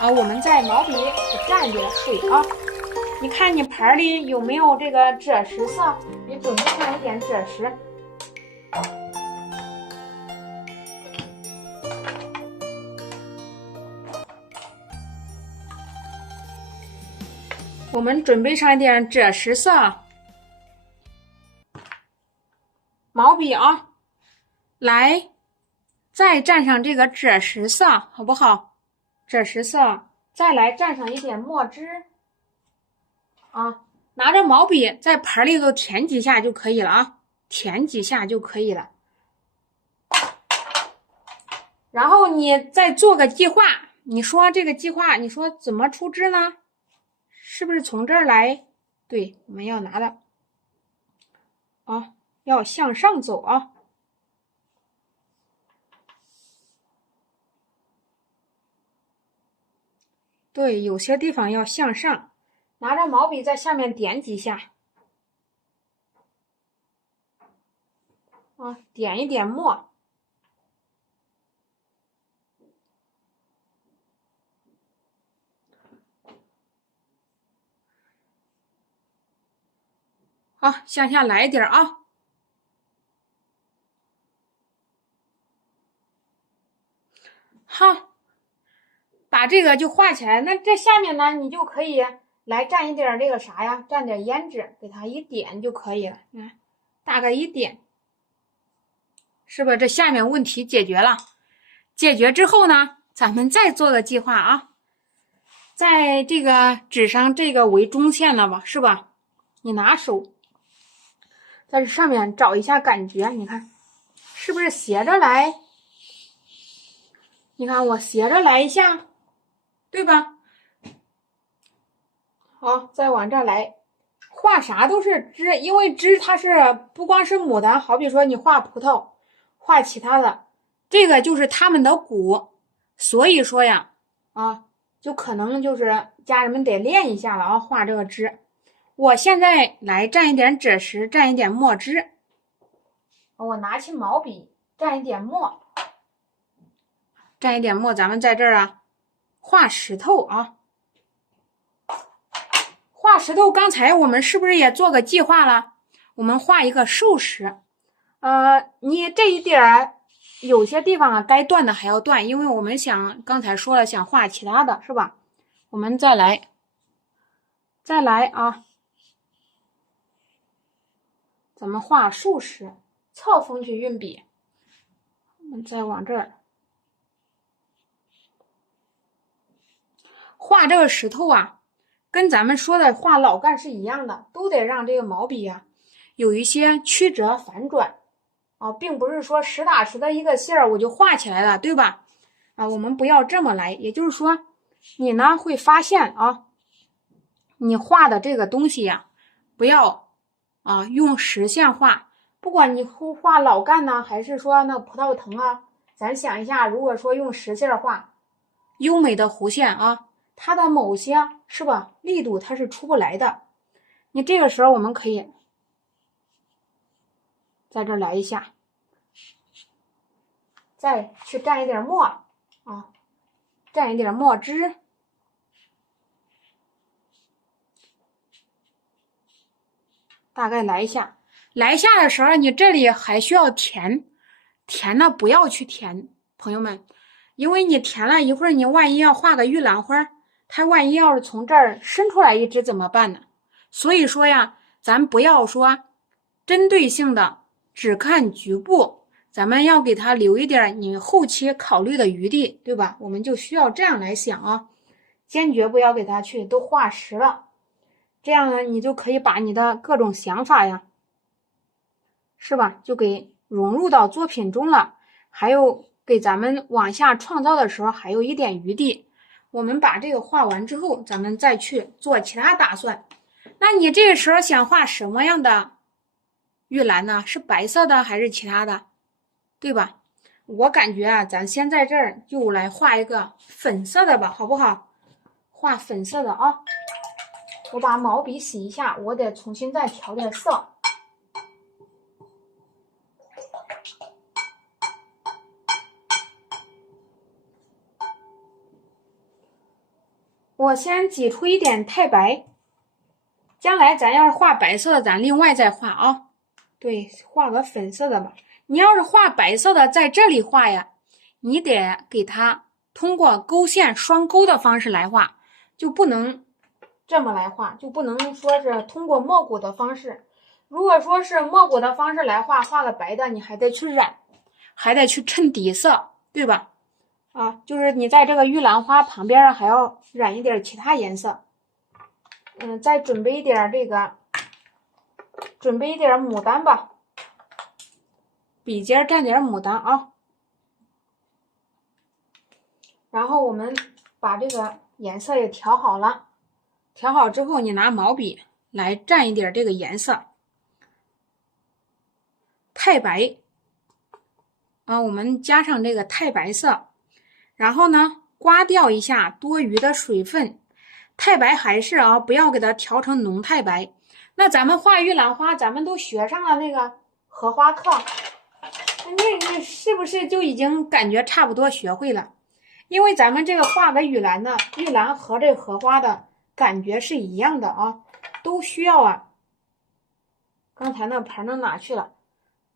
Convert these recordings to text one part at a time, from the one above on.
我们在毛笔蘸一点水啊。你看你盘里有没有这个赭石色？你准备上一点赭石。我们准备上一点赭石色，毛笔啊，来，再蘸上这个赭石色，好不好？赭石色，再来蘸上一点墨汁啊，拿着毛笔在盘里头填几下就可以了啊，填几下就可以了。然后你再做个计划，你说这个计划，你说怎么出汁呢？是不是从这儿来？对，我们要拿的啊，要向上走啊。对，有些地方要向上，拿着毛笔在下面点几下啊，点一点墨。好，向下来一点啊。好，把这个就画起来。那这下面呢，你就可以来蘸一点这个啥呀？蘸点胭脂，给它一点就可以了。看，大概一点，是不是？这下面问题解决了。解决之后呢，咱们再做个计划啊。在这个纸上，这个为中线了吧，是吧？你拿手在这上面找一下感觉，你看是不是斜着来？你看我斜着来一下，对吧？好，再往这儿来，画啥都是枝，因为枝它是不光是牡丹，好比说你画葡萄，画其他的，这个就是它们的骨，所以说呀，就可能就是家人们得练一下了啊，画这个枝。我现在来蘸一点赭石，蘸一点墨汁。我拿起毛笔，蘸一点墨，蘸一点墨，咱们在这儿啊，画石头啊。画石头，刚才我们是不是也做个计划了？我们画一个瘦石。你这一点有些地方该断的还要断，因为我们刚才说了想画其他的，是吧？我们再来啊。咱们画竖石，侧锋去运笔。我们再往这儿画这个石头啊，跟咱们说的画老干是一样的，都得让这个毛笔啊有一些曲折反转啊，并不是说实打实的一个线儿我就画起来了，对吧？我们不要这么来，也就是说，你呢会发现啊，你画的这个东西呀，不要用实线画，不管你画老干呢，还是说那葡萄藤啊，咱想一下，如果说用实线画，优美的弧线啊，它的某些是吧力度它是出不来的。你这个时候我们可以在这儿来一下，再去蘸一点墨啊，蘸一点墨汁。大概来一下，来下的时候，你这里还需要填，填呢不要去填，朋友们，因为你填了一会儿，你万一要画个玉兰花，它万一要是从这儿伸出来一只怎么办呢？所以说呀，咱不要说针对性的只看局部，咱们要给它留一点你后期考虑的余地，对吧？我们就需要这样来想啊，坚决不要给它去都画实了。这样呢，你就可以把你的各种想法呀，是吧，就给融入到作品中了。还有给咱们往下创造的时候还有一点余地。我们把这个画完之后，咱们再去做其他打算。那你这个时候想画什么样的玉兰呢？是白色的还是其他的？对吧？我感觉啊，咱先在这儿就来画一个粉色的吧，好不好？画粉色的啊。我把毛笔洗一下，我得重新再调点色。我先挤出一点太白，将来咱要是画白色的，咱另外再画啊。对，画个粉色的吧。你要是画白色的，在这里画呀，你得给它通过勾线双勾的方式来画，就不能这么来画，就不能说是通过墨骨的方式。如果说是墨骨的方式来画，画个白的，你还得去染，还得去衬底色，对吧？啊，就是你在这个玉兰花旁边还要染一点其他颜色。再准备一点这个，准备一点牡丹吧，笔尖蘸点牡丹啊。然后我们把这个颜色也调好了，调好之后，你拿毛笔来蘸一点这个颜色，太白啊，我们加上这个太白色，然后呢，刮掉一下多余的水分。太白还是啊，不要给它调成浓太白。那咱们画玉兰花，咱们都学上了那个荷花课，你是不是就已经感觉差不多学会了？因为咱们这个画个玉兰呢，玉兰和这荷花的感觉是一样的啊，都需要啊。刚才那盘儿哪去了？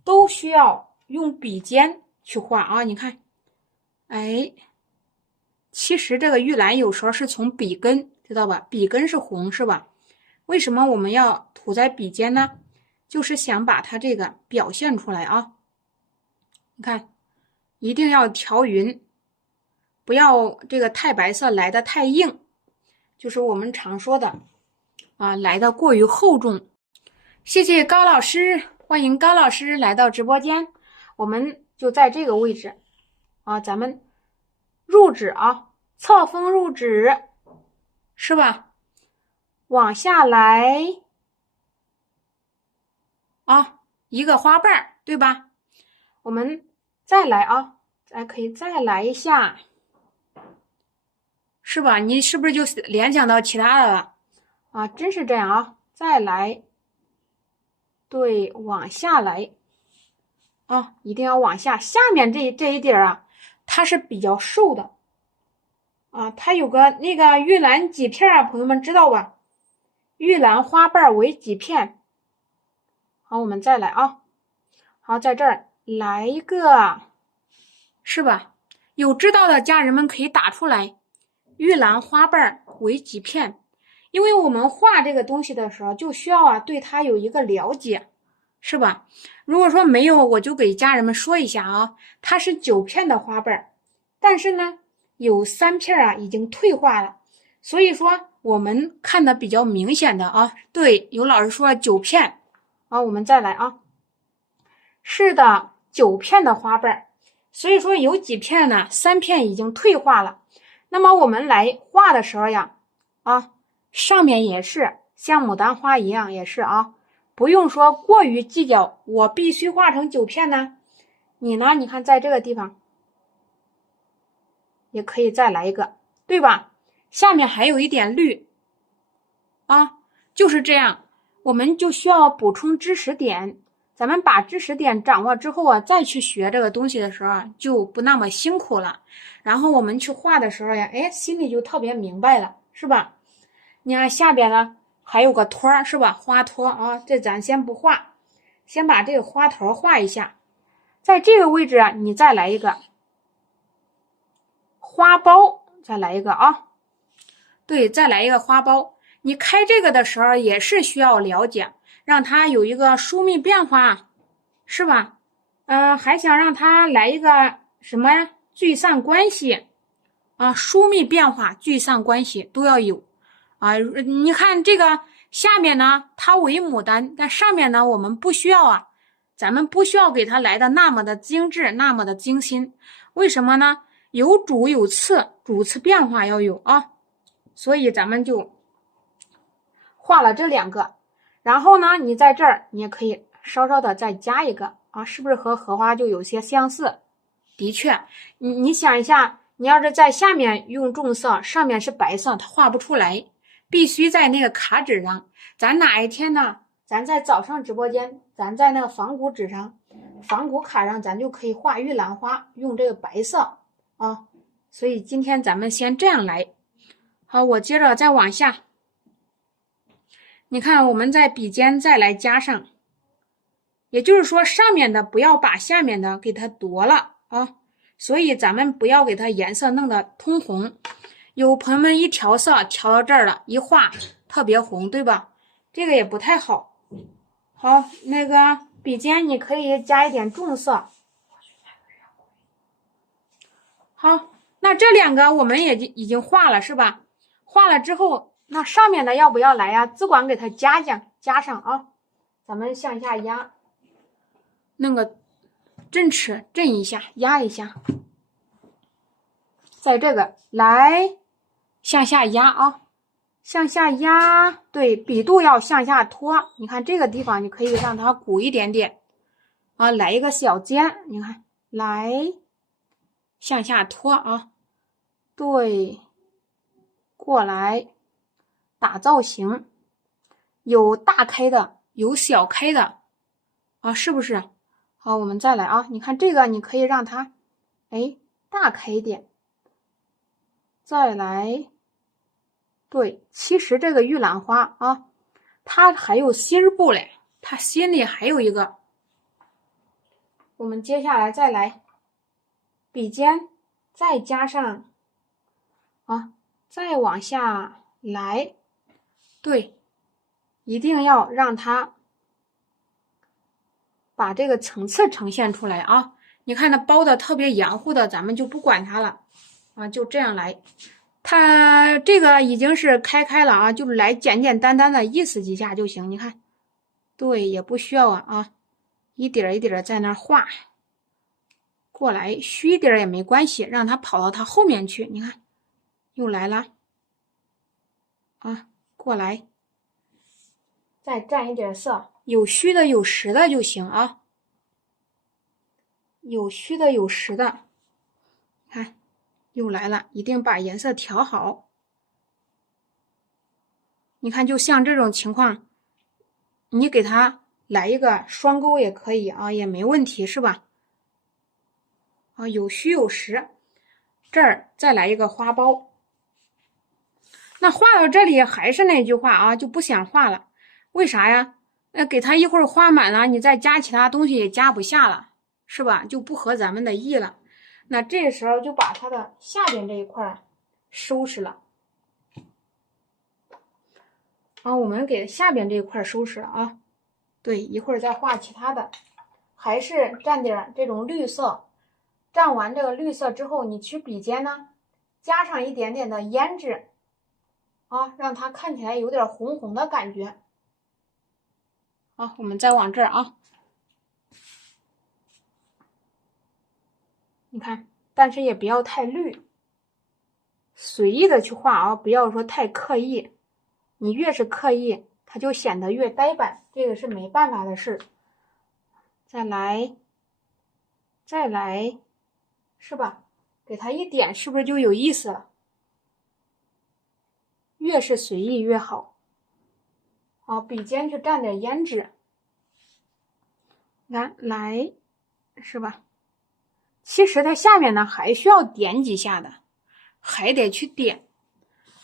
都需要用笔尖去画啊。你看，哎，其实这个玉兰有时候是从笔根，知道吧？笔根是红，是吧？为什么我们要涂在笔尖呢？就是想把它这个表现出来啊。你看，一定要调匀，不要这个太白色来的太硬，就是我们常说的啊，来的过于厚重。谢谢高老师，欢迎高老师来到直播间。我们就在这个位置啊，咱们入指啊，侧锋入指，是吧？往下来啊，一个花瓣，对吧？我们再来啊，咱可以再来一下，是吧？你是不是就联想到其他的了？啊，真是这样啊！再来，对，往下来啊，一定要往下。下面这一点啊，它是比较瘦的啊，它有个那个玉兰几片啊，朋友们知道吧？玉兰花瓣为几片？好，我们再来啊。好，在这儿来一个，是吧？有知道的家人们可以打出来，玉兰花瓣为几片？因为我们画这个东西的时候，就需要啊对它有一个了解，是吧？如果说没有，我就给家人们说一下啊，它是9片的花瓣，但是呢，有3片啊已经退化了，所以说我们看的比较明显的啊，对，有老师说9片，好，我们再来啊，是的，9片的花瓣，所以说有几片呢？3片已经退化了。那么我们来画的时候呀，啊，上面也是像牡丹花一样，也是啊，不用说过于计较，我必须画成9片呢。你呢？你看在这个地方也可以再来一个，对吧？下面还有一点绿啊，就是这样，我们就需要补充知识点。咱们把知识点掌握之后啊，再去学这个东西的时候啊，就不那么辛苦了。然后我们去画的时候呀，哎，心里就特别明白了，是吧？你看下边呢还有个托儿，是吧？花托啊，这咱先不画，先把这个花头画一下。在这个位置啊，你再来一个花苞，再来一个啊。对，再来一个花苞。你开这个的时候也是需要了解，让它有一个疏密变化，是吧？还想让它来一个什么聚散关系啊？疏密变化、聚散关系都要有啊。你看这个下面呢，它为牡丹，但上面呢，我们不需要啊，咱们不需要给它来的那么的精致，那么的精心。为什么呢？有主有次，主次变化要有啊。所以咱们就画了这2个，然后呢，你在这儿你也可以稍稍的再加一个啊，是不是和荷花就有些相似？的确，你想一下，你要是在下面用重色，上面是白色，它画不出来，必须在那个卡纸上。咱哪一天呢？咱在早上直播间，咱在那个仿古纸上、仿古卡上，咱就可以画玉兰花，用这个白色啊。所以今天咱们先这样来。好，我接着再往下，你看我们在笔尖再来加上，也就是说上面的不要把下面的给它夺了啊，所以咱们不要给它颜色弄得通红。有朋友们一调色调到这儿了，一画特别红，对吧？这个也不太好。好，那个笔尖你可以加一点重色。好，那这两个我们也已经画了，是吧？画了之后，那上面的要不要来呀？只管给它加上啊。咱们向下压，弄个震尺震一下，压一下，在这个来向下压啊，向下压，对，笔肚要向下拖。你看这个地方，你可以让它鼓一点点啊，来一个小尖，你看，来向下拖啊，对，过来打造型，有大开的，有小开的啊，是不是？好，我们再来啊，你看这个，你可以让它大开一点，再来。对，其实这个玉兰花啊，它还有心部嘞，它心里还有一个。我们接下来再来，笔尖再加上啊，再往下来，对，一定要让它把这个层次呈现出来啊。你看它包的特别严乎的，咱们就不管它了啊，就这样来。它这个已经是开了啊，就是来简简单单的意思几下就行。你看，对，也不需要啊，一点一点在那画，过来虚一点也没关系，让它跑到它后面去。你看，又来了啊，过来，再蘸一点色，有虚的有实的就行啊，有虚的有实的，看。又来了，一定把颜色调好。你看，就像这种情况，你给它来一个双钩也可以啊，也没问题，是吧？啊，有虚有实，这儿再来一个花苞。那画到这里还是那句话啊，就不想画了。为啥呀？给它一会儿画满了，你再加其他东西也加不下了，是吧？就不合咱们的意了。那这时候就把它的下边这一块收拾了啊，我们给下边这一块收拾了啊。对，一会儿再画其他的，还是蘸点这种绿色。蘸完这个绿色之后，你去笔尖呢，加上一点点的胭脂啊，让它看起来有点红红的感觉。好，我们再往这儿啊，你看。但是也不要太绿，随意的去画啊，不要说太刻意。你越是刻意，它就显得越呆板，这个是没办法的事。再来，再来，是吧？给它一点，是不是就有意思了？越是随意越好。好，笔尖去蘸点胭脂，来，是吧？其实它下面呢还需要点几下的，还得去点。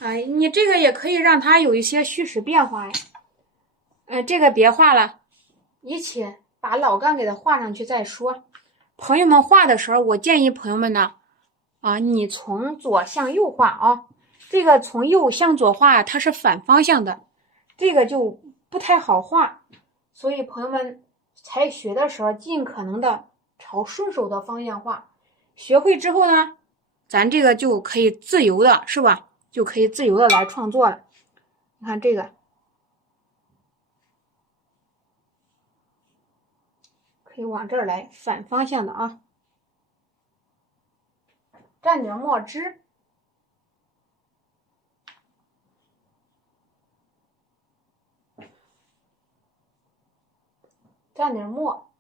哎，你这个也可以让它有一些虚实变化呀。这个别画了，一起把老干给它画上去再说。朋友们画的时候，我建议朋友们呢，你从左向右画啊。这个从右向左画，它是反方向的，这个就不太好画。所以朋友们才学的时候，尽可能的朝顺手的方向画。学会之后呢，咱这个就可以自由的，是吧？就可以自由的来创作了。你看这个，可以往这儿来，反方向的啊。蘸点墨汁，蘸点墨，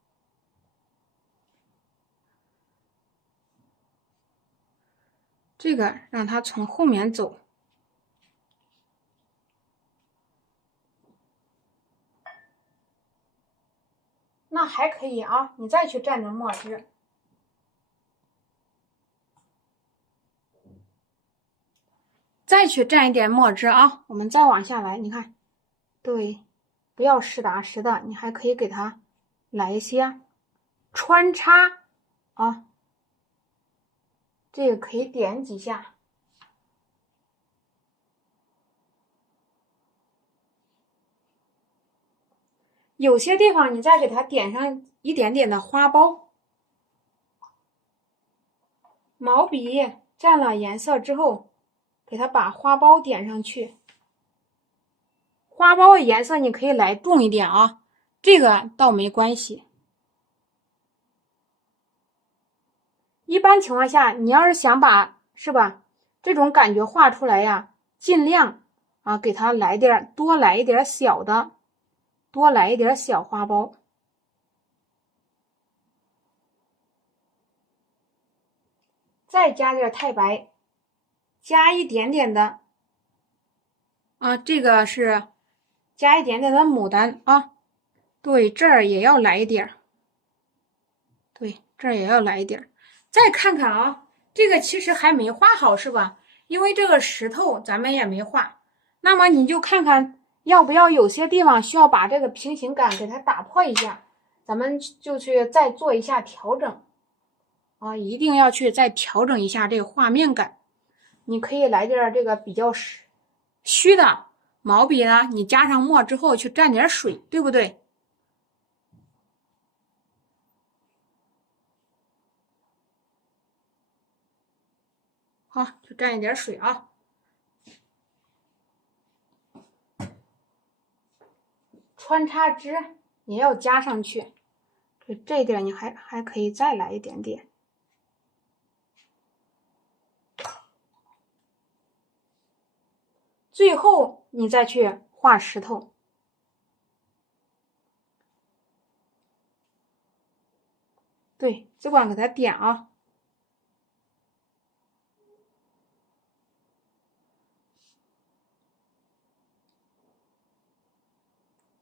这个让它从后面走。那还可以啊，你再去蘸点墨汁。再去蘸一点墨汁啊，我们再往下来，你看，对，不要实打实的，你还可以给它来一些穿插啊，这个可以点几下。有些地方你再给它点上一点点的花苞，毛笔蘸了颜色之后，给它把花苞点上去。花苞的颜色你可以来重一点啊，这个倒没关系。一般情况下，你要是想把是吧这种感觉画出来呀，尽量啊给它来点多来一点小的，多来一点小花苞。再加点太白，加一点点的啊，这个是加一点点的牡丹啊，对，这儿也要来一点，对，这儿也要来一点。再看看啊，这个其实还没画好是吧？因为这个石头咱们也没画，那么你就看看要不要有些地方需要把这个平行感给它打破一下，咱们就去再做一下调整啊，一定要去再调整一下这个画面感。你可以来点这个比较虚的毛笔呢，你加上墨之后去蘸点水，对不对？好，就蘸一点水啊。穿插汁也要加上去，这一点你还可以再来一点点。最后你再去画石头。对，只管给它点啊。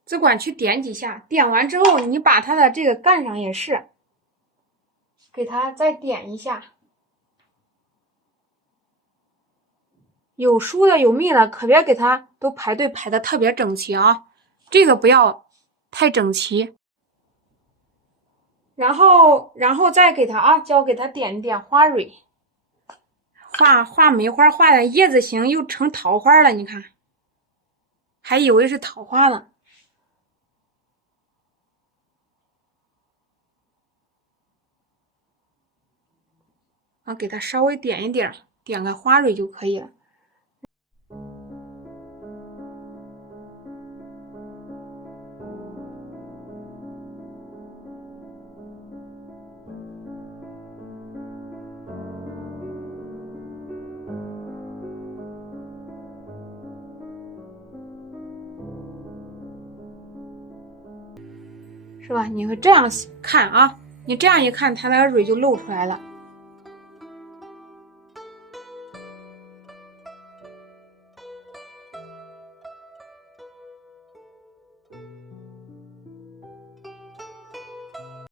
只管去点几下，点完之后，你把它的这个干上也是，给它再点一下。有疏的有密的，可别给它都排队排的特别整齐啊，这个不要太整齐。然后再给它啊，教给它点一点花蕊，画梅花画的叶子形又成桃花了，你看，还以为是桃花呢。啊，给它稍微点一点，点个花蕊就可以了。是吧？你会这样看啊，你这样一看，它那个蕊就露出来了。